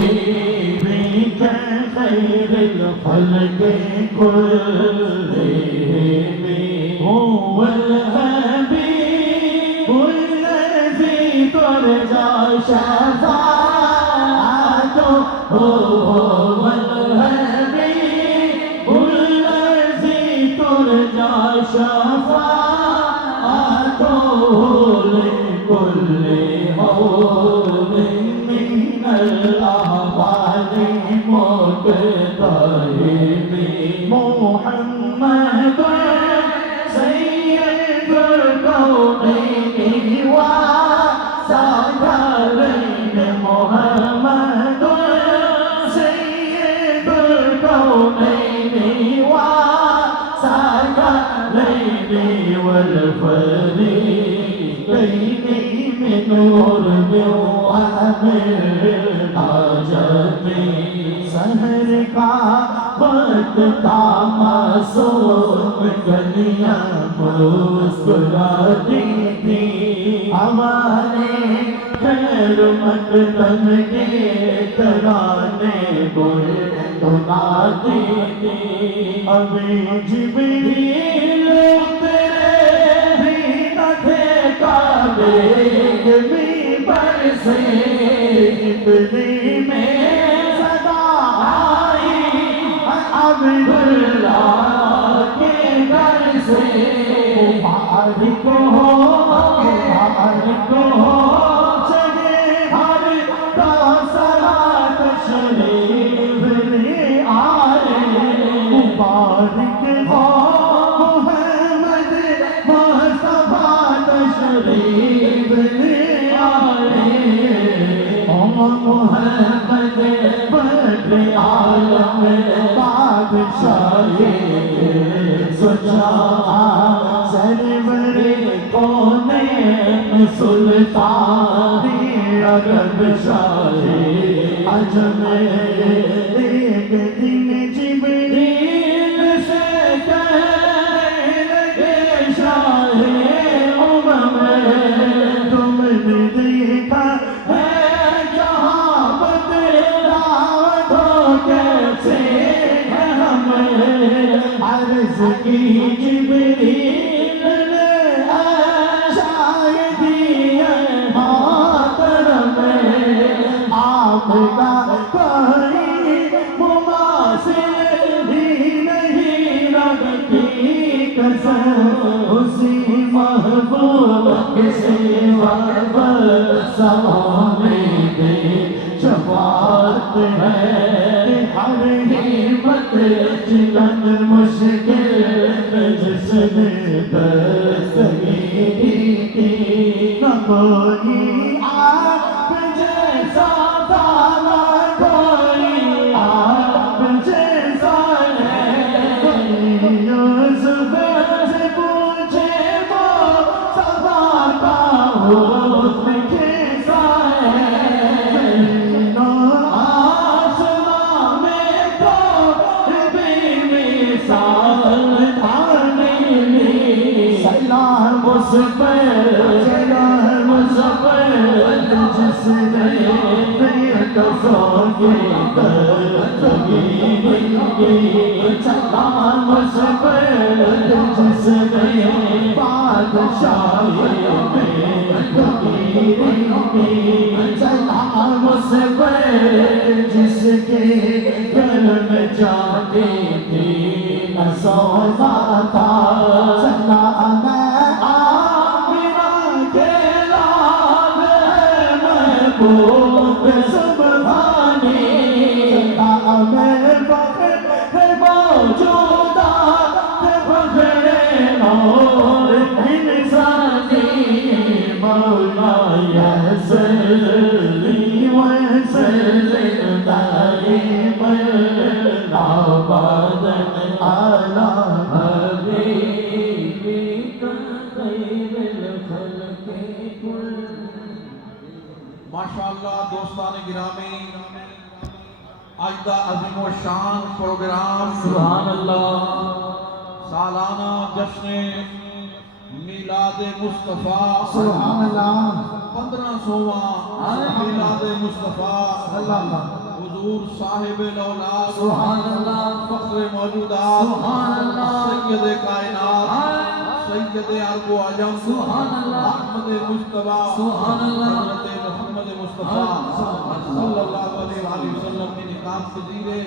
بك خير الخلق كلهم هو الحبيب الذي ترجى شفاعته هو الحبيب الذي ترجى شفاعته لكل هول من الأهوال مقترب محمد سيد الكونين وثقلين محمد سيد الكونين وثقلين والفريقين من غرب ومن عجم سحر کا وقت تھا معصوم کلیاں مسکراتی تھی ہمارے خیر مقدم کے ترانے گنگناتی تھی ابھی جبریل اترے بھی نہ تھے کعبے منبر سے اتنی میں صدا آئی عبداللہ کے گھر سے مبارک ہو چلے ہر کا صلاة شریف لے آئے مبارک ہو محمد مصطفیٰ تشریف لے آئے محمد بدر عالم بادشاہی سجا سرور کونین سلطانی عرب شاہی عجم ایک دن جبریل سے کہنے لگے شاہ امم تم نے دیکھا ہے جہاں بدلاؤ کیسے ہے ہمیں عرض کی جبریل نے شاہدی محترم آپ کا کوئی مماثل بھی نہیں رب کی قسم اسی محبوب کے سوا سوانے دے شفاعت ہے ہر ہمت چلن مشکل جس نے دستگیری کی نہ کوئی آپ جیسا تھا نہ کوئی آپ جیسا ہے یوسف سے پوچھے وہ صفا کا حسن کیسا ہے آسمان میں تو بھی مثال دھانے سلام اس پر جس نے سوگی سلام اس پر جس نے بادشاہی سلام اس پر جس کے گھر میں جاتی تھی نہ سونا تھا سلام آمنہ کے لال محبوب سبحانی سلام فخر ہے موجودہ ہے فخر اور انسانی مولا یسلی وسلم دائما ابدا علی حبیبک خیر الخلق کل ماشاءاللہ دوستان گرامی آج دا عظیم و شان پروگرام سبحان اللہ سالانہ جشن میلاد مصطفیٰ سبحان اللہ 1500واں میلاد مصطفیٰ حضور صاحب الاولاد سبحان اللہ فخر موجودات سبحان اللہ سید کائنات سید عرب و عجم سبحان اللہ احمد مصطفیٰ سبحان اللہ حضرت محمد مصطفیٰ صلی اللہ علیہ وآلہ وسلم کی نکاح پذیرے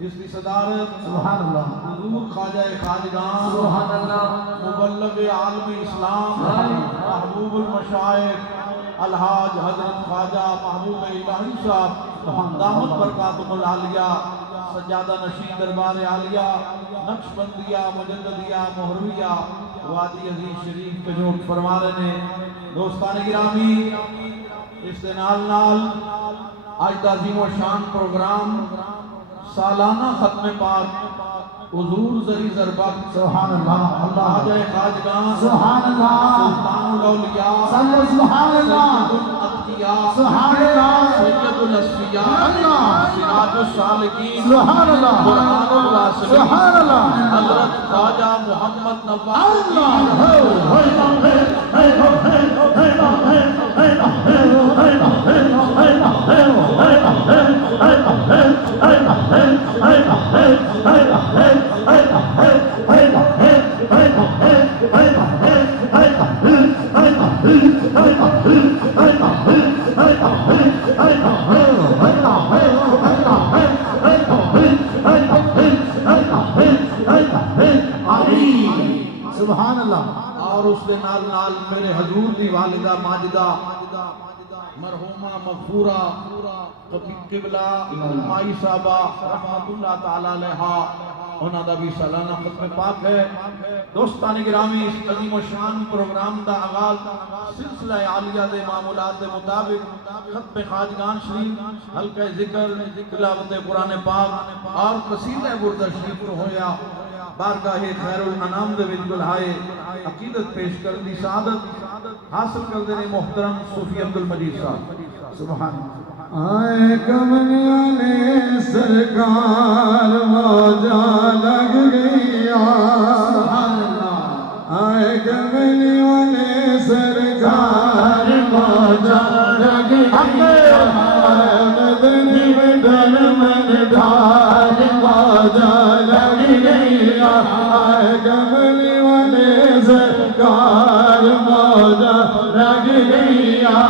جس کی صدارت سبحان اللہ حضور خواجہ خواجگان سبحان اللہ مبلغ عالم اسلام محبوب المشائخ الحاج حضرت خواجہ محبوب الہی صاحب دامت برکاتم العالیہ سجادہ نشین دربار عالیہ نقش بندیہ مجددیہ مہرویہ وادی عزیز شریف کے جو فرما رہے نے دوستان گرامی اس دے نال آج دا عظیم و شان پروگرام سالانہ ختم پاک حضور زری زربک سبحان اللہ اللہ خواجہ خواجگان سبحان اللہ سلطان الاولیاء صلی سبحان اللہ سید الاتقیاء سبحان اللہ سید الاسفیاء اللہ سراج السالکین سبحان اللہ قرآن الواسلین سبحان اللہ حضرت خواجہ محمد نواز اللہ سبحان اللہ اور اس دے نال میرے حضور دی والدہ ماجدہ مرحومہ مغفورہ قبلہ مائی صاحبہ رحمت اللہ تعالی علیہا انہاں دا بھی سالانہ ختم پاک ہے دوستان گرامی اس عظیم و شان پروگرام دا آغاز سلسلہ عالیہ دے معمولات دے مطابق ختم خواجگان شریف حلقہ ذکر تلاوت قرآن پاک اور قصیدہ بردہ شریف کو ہویا بارگاہ خیر الانام دے وچ بلائے عقیدت پیش کر دی سعادت حاصل کر دینے محترم صوفی عبدالمجید صاحب سبحان اللہ آئے کملی والے سرکار موجہ لگ گیا سبحان اللہ آئے کملی والے سرکار موجہ لگ گیا مدنی مدن من دھار موجہ لگ گیا آئے کملی والے سرکار موجہ لگ گیا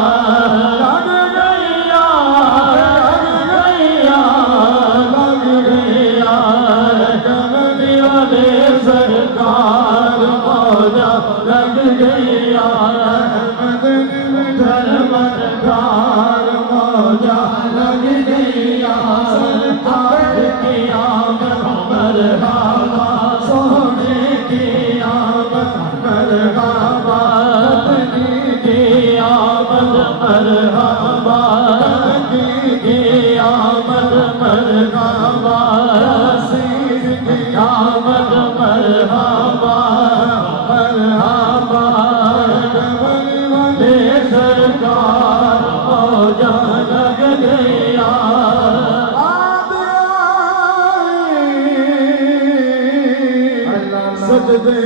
سجدے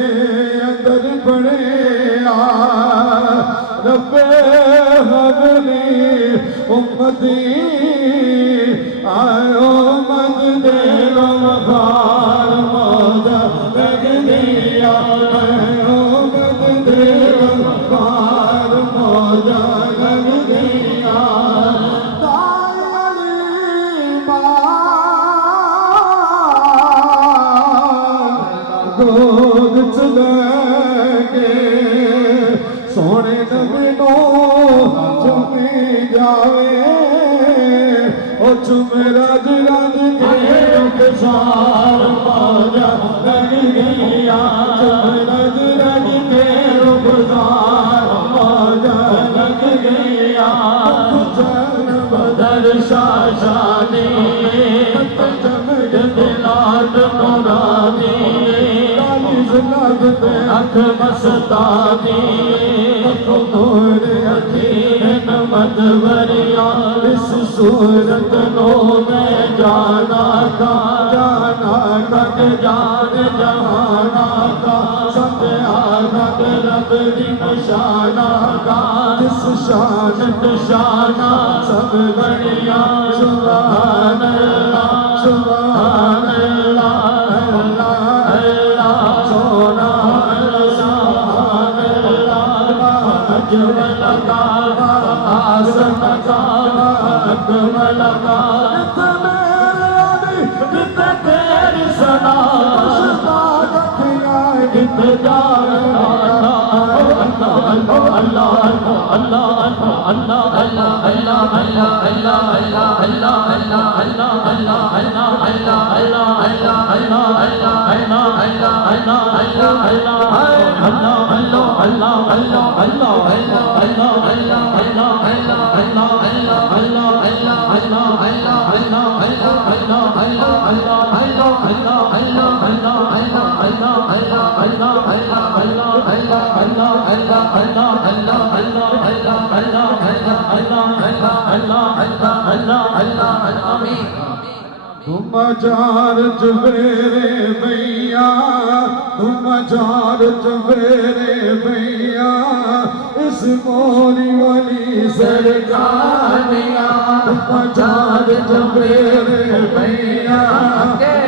اندر پڑے رب حبلی امتی آئو مد دے غمخار موجہ لگ گیا آئو مد دے غمخار موجہ لگ گیا دودھ چلے کے سونے نبینوں چمی جاوے او چم رج رج کے رخسار موجہ لگ گیا چم رج رج کے رخسار موجہ لگ گیا چن بدر شاشانی چمک دلات مرادی اکھ مستانی نور یقین مدوریا اس صورت نو میں جانا کا جان جہانا کا سب آگت رب دی نشانہ کا اس شانت شانہ سب بڑیا سبحان ملکات میرے علی کتے تیری سنا کت جانا اللہ اللہ اللہ اللہ اللہ اللہ اللہ اللہ اللہ اللہ اللہ اللہ اللہ اللہ تم جار جبیرے بھیا تم جار جبیرے بھیا اس موری والی سرکاریا تم جار جبیرے بھیا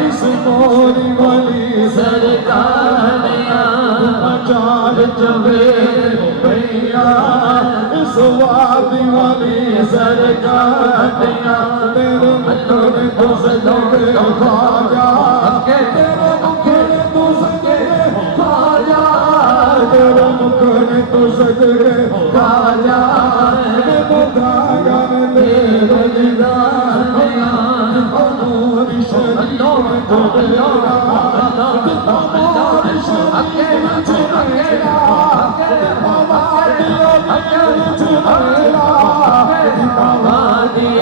اس موری والی سرکاریا تم جار جبیرے بھیا اس وادی والی سرکاریا تیرے مکھڑے تو سجدے خواجہ تیرے مکھڑے تو سجدے خواجہ تیرے مکھڑے تو سجدے خواجہ تیرے خواجہ تیرے دیدار امور شریف جھولا امور شریف جھولا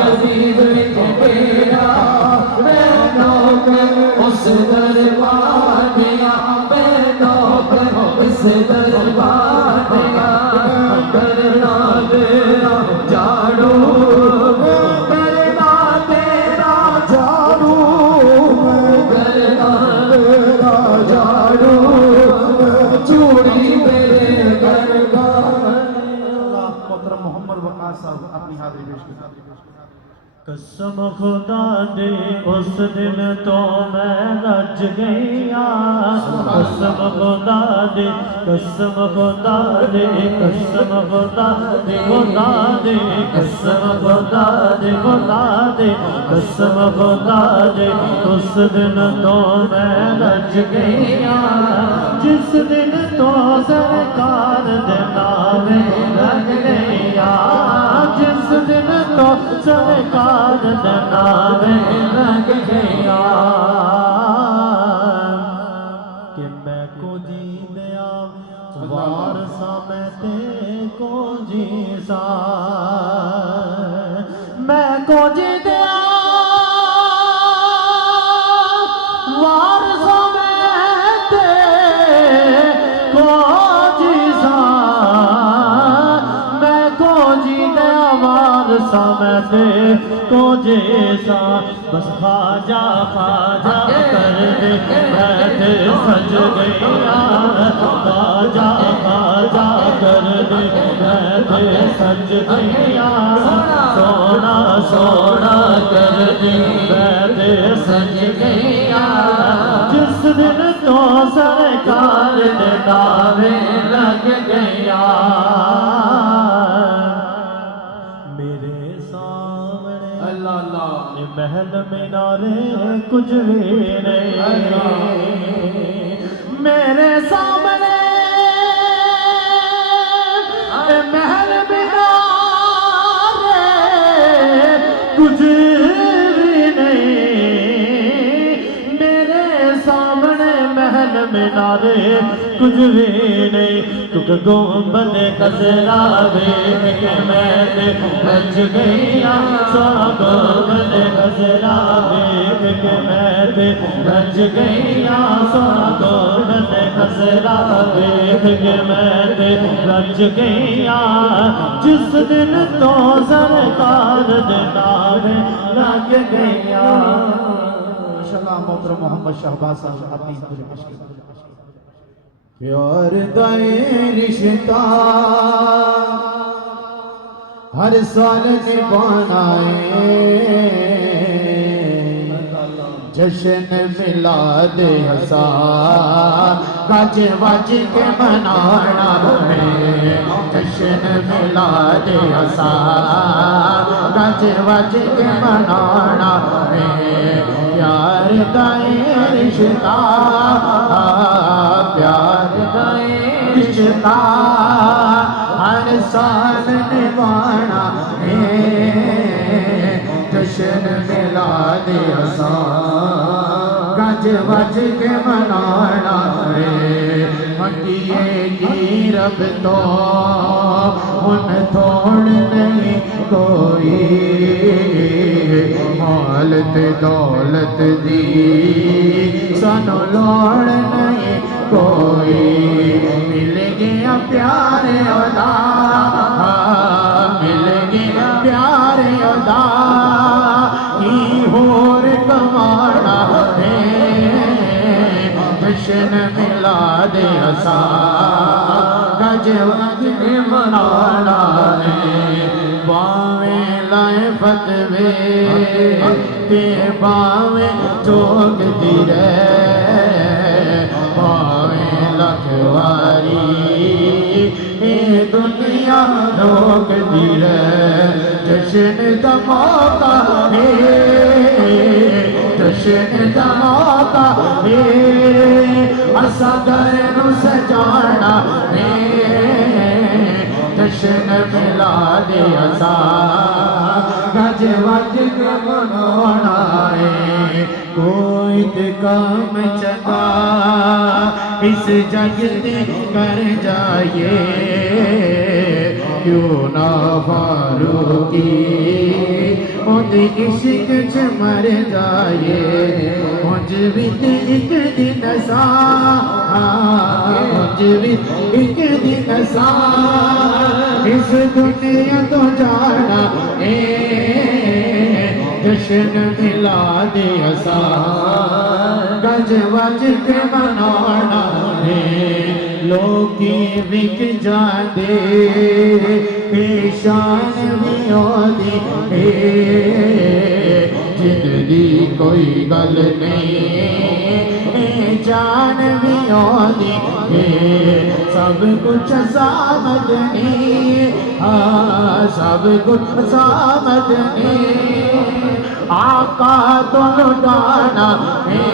عزیز میرا بینوں کے اس دربار گیا بینوں کے اس دربار گیا کرنا تیرا جھاڑو کرنا تیرا جھاڑو کرنا تیرا جھاڑو چوڑی میرے گردان محترم محمد وقاص صاحب اپنی حاضری پیش کریں. قسم خدا دے اس دن تو میں رج گیا قسم خدا دے قسم خدا دے قسم خدا دے خدا دے قسم خدا دے خدا دے قسم خدا دے اس دن تو میں رج گیا جس دن تو سرکار دے نامے لگ گیا جس دن تو سرکار نامے لگ گیا کہ میں کو جی دیا وارثا میں تے کو جی سا میں کو جی دیا وارثا میں تے کو جی سا میں کو جی دیا وارثا میں تے کو جیسا بس خواجہ خواجہ کر دے میں سج گیا خواجہ خواجہ کر دے میں سج گیا سونا سونا کر دے میں سج گیا جس دن تو سرکار دے نامے لگ گیا محل مینارے کچھ بھی نہیں میرے سامنے محل مینارے کچھ بھی نہیں میرے سامنے محل مینارے کچھ بھی نہیں کیونکہ گنبد خضرا دیکھ کے میں بچ گیا سونا گنبد خضرا دیکھ کے میں بچ گیا سونا گنبد خضرا دیکھ کے میں بچ گیا جس دن تو سرکار دے نامے لگ گیا. انشاءاللہ محترم محمد شہباز صاحب اپنی حاضری پیش کریں. پیار دائیں رشتہ ہر سال نبھانا ہے جشن میلاد حسن گج وج کے منانا ہے جشن میلاد حسن گج وج کے منانا ہے پیار دائیں رشتہ پیار دائیں رشتہ ہر سال نبھانا ہے جشن میلاد حسن گج وج کے منانا ہے مکیے کی رب تو ان تھوڑ نہیں کوئی مالت دولت دی سانو لوڑ نہیں کوئی مل گیا پیارے ادا مل گیا پیارے ادا کی ہور کمانا ہے جشن میلاد حسن گج وج کے منانا ہے باویں لائے فتوے تے باویں چوک دی رہ باویں لکھواری اے دنیا روک دی رہ جشن دا موقع ہے جشن دا موقع ہے اسا گھر نو سجانا ہے جشن میلاد حسن گج وج کے منانا ہے کوئی تے کام چنگا اس جگ تے کر جائیے کیوں نہ فاروقی اُندے عشق چ مر جائیے مجھ بھی ایک دن سا مجھ بھی ایک دن سا اس دنیا تو جانا ہے جشن میلاد حسن گج وج کے منانا ہے لوکی وک جاندے پیشان بھی آدھی ہے جن دی کوئی گل نہیں جان بھی آدھی ہے سب کچھ سامد نہیں سب کچھ سامد نہیں آقا تو لٹانا ہے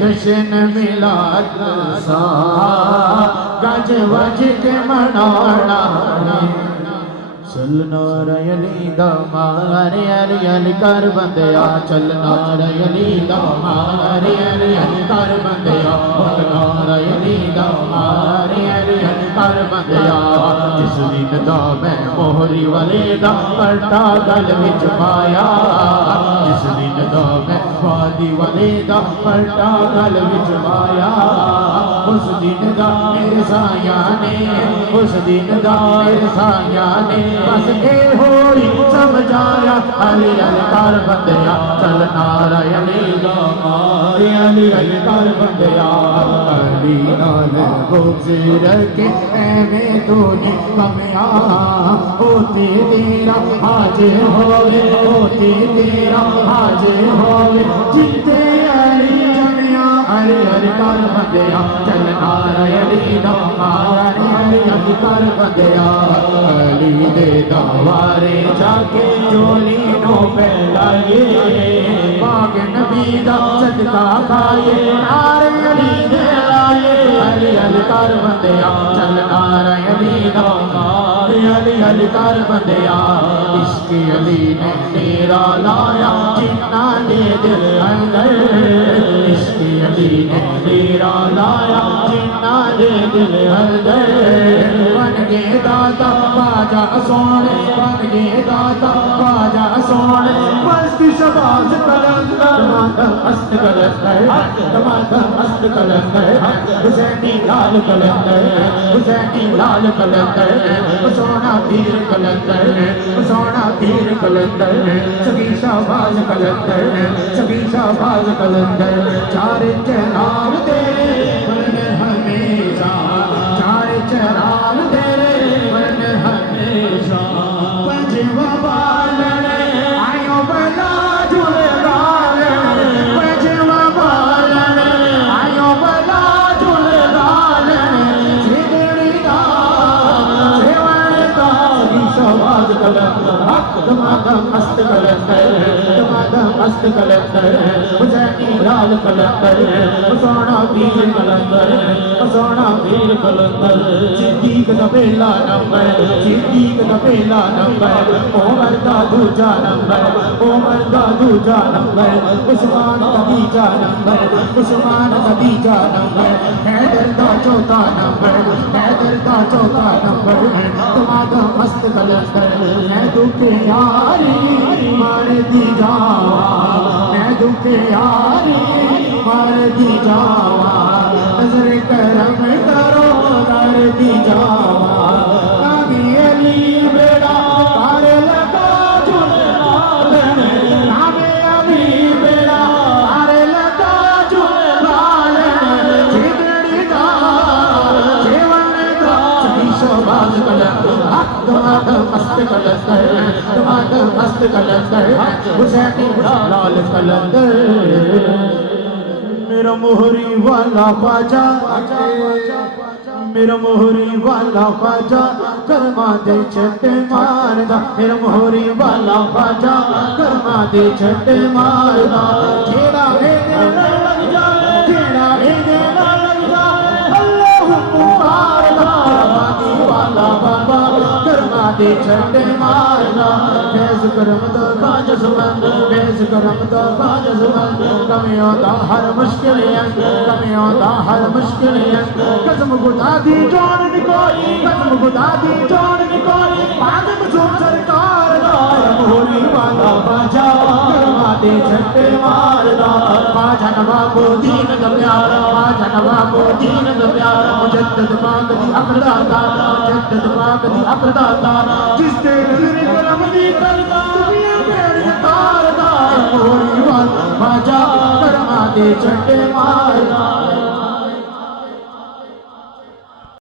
جشن میلاد حسن گج وج کے منانا چلنا علی دا مارے علی علی کر بندیا چلنا علی دا مارے علی علی کر بندیا چلنا علی دا مارے علی علی کر بندیا جس دن دا میں موہری والے دا پرٹا گل وچ پایا جس دن دا میں وادی والے دا پرٹا گل وچ پایا اس دن دا میرے سایہ نے اس دن دا میرے سایہ نے بس اے ہوئی سمجھایا علی علی کر بندیا چلنا علی دا مارے علی علی کر بندیا علی نال بغض رکھے ایویں تو نہیں کمیا ہوتی تیرا حاضر ہوئے ہوتی تیرا حاضر ہوئے جتے علی جمعیا علی علی کر بندیا چلنا علی دا مارے علی علی کر بندیا علی دے دوارے جا کے چولی نو پھیلائیے باغ نبی دا صدقہ کھائیے نعرے علی دے لائیے علی علی کر بندیا چلنا علی دا مارے علی علی کر بندیا عشق علی نے تیرا لایا جنہ دے دل اندر عشق علی نے تیرا لایا جنہ دے دل اندر بن گئے داتا باجا سونے بن گئے داتا باجا سونے مست شباز کلندر مادر مست کلندر مادر مست کلندر حسینی لال کلندر حسینی لال کلندر سونا پیر کلندر سونا پیر کلندر سبھی شہباز کلندر سبھی شہباز کلندر چار چراغ تیرے بن ہمیشہ چار چراغ تیرے بن ہمیشہ پنجواں بالنے آئیوں بلا جھولے بالنے مست کلندر حسینی لال کلندر سونا پیر کلندر سونا پیر کلندر صدیق دا پہلا نمبر صدیق دا پہلا نمبر عمر دا دوجا نمبر عمر دا دوجا نمبر عثمان دا تیجا نمبر عثمان دا تیجا نمبر حیدر دا چوتھا نمبر حیدر دا چوتھا نمبر تمہارا مست کلندر میں دکھ یاری مار دی جاوا میں دکھ یاری مار دی جاوا نظر کرم کرو در دی جاوا نامی علی بیڑا پار لگا جن لالن نامی علی بیڑا پار لگا جن لالن چگڑی دا چیون دا چنی شہباز کلندر تمہارا مست کلندر تمہارا مست کلندر حسینی لال کلندر میرا مہری والا خواجہ میرا مہری والا خواجہ کرما دے چھٹے ماردا میرا مہری والا خواجہ کرما دے چھٹے ماردا جیڑا ہے دے لگ جا جیڑا ہے دے لگ جا اللہ مباردا کرما والا بابا کرما دے چھٹے ماردا فیض کرم دا خواجہ زبان فیض کرم دا خواجہ زبان کمیوں دا ہر مشکل ہے کمیوں دا ہر مشکل ہے قسم خدا دی جان نکوئی قسم خدا دی جان نکوئی پاگم جو سرکار دا مہری والا باجا کرما دے چھٹے ماردا باجا نواب دین دا پیارا باجا نواب دین دا پیارا مجدد پاک دی اقداتا مجدد پاک دی اقداتا جس تے نظر کرم دی کردا دنیا بیڑ تاردا مہری والا باجا کرما دے چھٹے ماردا